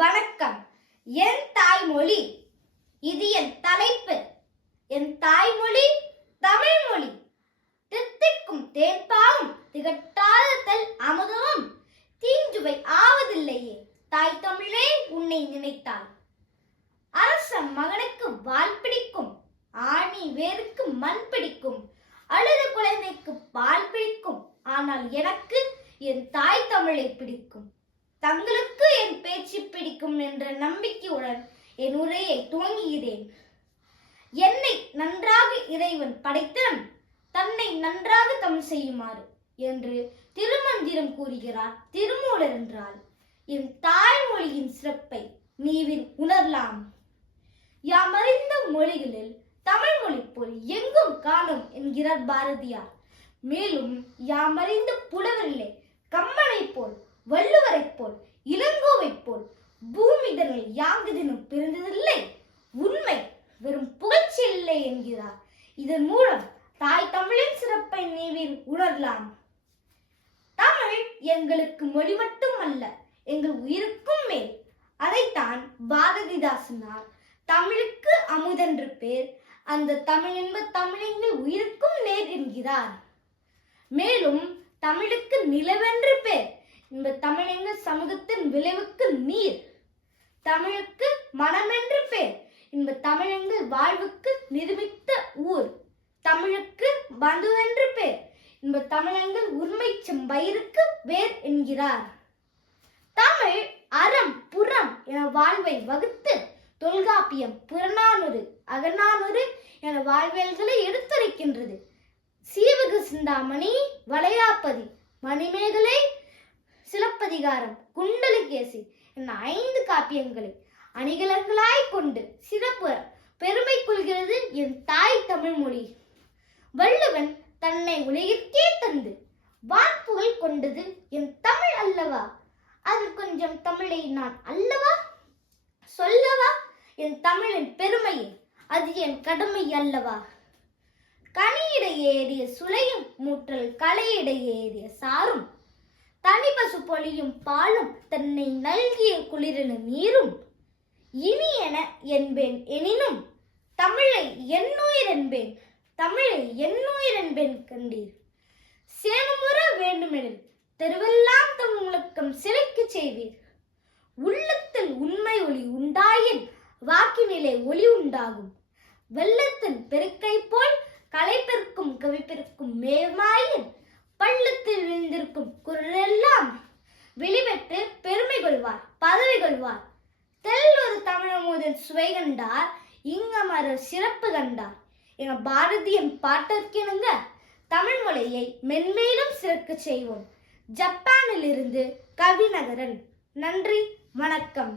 வணக்கம். என் தாய்மொழி இது என் தலைப்பு. என் தாய்மொழி தமிழ் மொழி தித்திக்கும் தேன்பாவும் திகட்டாத தல் அமுதமும் தீஞ்சுவை ஆவதில்லையே. தாய் தமிழே உன்னை நினைத்தாள் அரசன் மகனுக்கு வால் பிடிக்கும் ஆணி வேருக்கு மண் பிடிக்கும் அழுத குழந்தைக்கு பால் பிடிக்கும் ஆனால் எனக்கு என் தாய் தமிழை பிடிக்கும். தங்களுக்கு என் பேச்சு பிடிக்கும் என்ற நம்பிக்கையுடன் என் உரையை துவங்குகிறேன். என்னை நன்றாக இறைவன் படைத்தவன் தன்னை நன்றாக தம் செய்யுமாறு என்று திருமந்திரம் கூறுகிறார் திருமூலர் என்றால் என் தாய்மொழியின் சிறப்பை நீவின் உணரலாம். யாமறிந்த மொழிகளில் தமிழ் மொழி போல் எங்கும் காணும் என்கிறார் பாரதியார். மேலும் யாமறிந்த புலவரிலே கம்பனைப் போல் வள்ளுவரைப் போல் இளங்கோவைப் போல் பூமிதனில் யாங்குதினும் பிறந்ததில்லை. உண்மை வெறும் புகழ்ச்சி இல்லை என்கிறார். இதன் மூலம் தாய் தமிழின் சிறப்பை நீவில் உணரலாம். தமிழ் எங்களுக்கு மொழி மட்டும் அல்ல எங்கள் உயிருக்கும் மேல். அதைத்தான் பாரதிதாசனார் தமிழுக்கு அமுதென்று பேர் அந்த தமிழ் என்ப தமிழெங்கள் உயிருக்கும் நேர் என்கிறார். மேலும் தமிழுக்கு நிலவென்று பேர் இந்த தமிழெங்கள் சமூகத்தின் விளைவுக்கு நீர். தமிழுக்கு மனமென்று பேர். இந்த தமிழெங்கள் வாழ்வுக்கு நிரூபித்த ஊர். தமிழுக்கு பந்துவென்று பேர். இந்த தமிழங்கள் உண்மை செம்பயிருக்கு வேர் என்கிறார். தமிழ் அறம் புறம் என வாழ்வை வகுத்து தொல்காப்பியம் புறநானூறு அகநானூறு என வாழ்வியல்களை எடுத்துரைக்கின்றது. சீவக சிந்தாமணி வளையாப்பதி மணிமேகலை அதிகாரம் குண்டலகேசி என ஐந்து காப்பியங்களை அணிகலன்களாய் கொண்டு சிறப்பு பெருமை கொள்கிறது என் தாய் தமிழ் மொழி. வள்ளுவன் தன்னை உலகிற்கே தந்து வான்புகழ் கொண்டது என் தமிழ் அல்லவா? அது கொஞ்சம் தமிழை நான் அல்லவா? சொல்லவா? என் தமிழின் பெருமையை அது என் கடமை அல்லவா? கனியிட ஏறிய சுளையும் மூற்றல் கலையிட ஏறிய சாரும் தனிபசு பொழியும் பாலும் தன்னை நல்கிய குளிரின நீரும். இனி என என்பேன் எனினும் தமிழை என்னுயிர் என்பேன் தமிழை என்னுயிர் என்பேன் கண்டீர். சேனமுற வேண்டுமெனில் தெருவெல்லாம் தம் முழக்கம் சிலைக்கு செய்வீர். உள்ளத்தில் உண்மை ஒளி உண்டாயின் வாக்கினிலே ஒளி உண்டாகும். வெள்ளத்தின் பெருக்கை போல் கலை பெருக்கும் கவி பெருக்கும் மேமாயின் பள்ளத்தில் விழுந்திருக்கும் குரலெல்லாம் வெளிப்பட்டு பெருமை கொள்வார் பதவி கொள்வார். தெல்லொரு தமிழமுதன் சுவை கண்டார் இங்கமர சிறப்பு கண்டார். என பாரதியின் பாட்டிற்கிணங்க தமிழ் மொழியை மென்மேலும் சிறக்க செய்வோம். ஜப்பானில் இருந்து கவிநகரன். நன்றி வணக்கம்.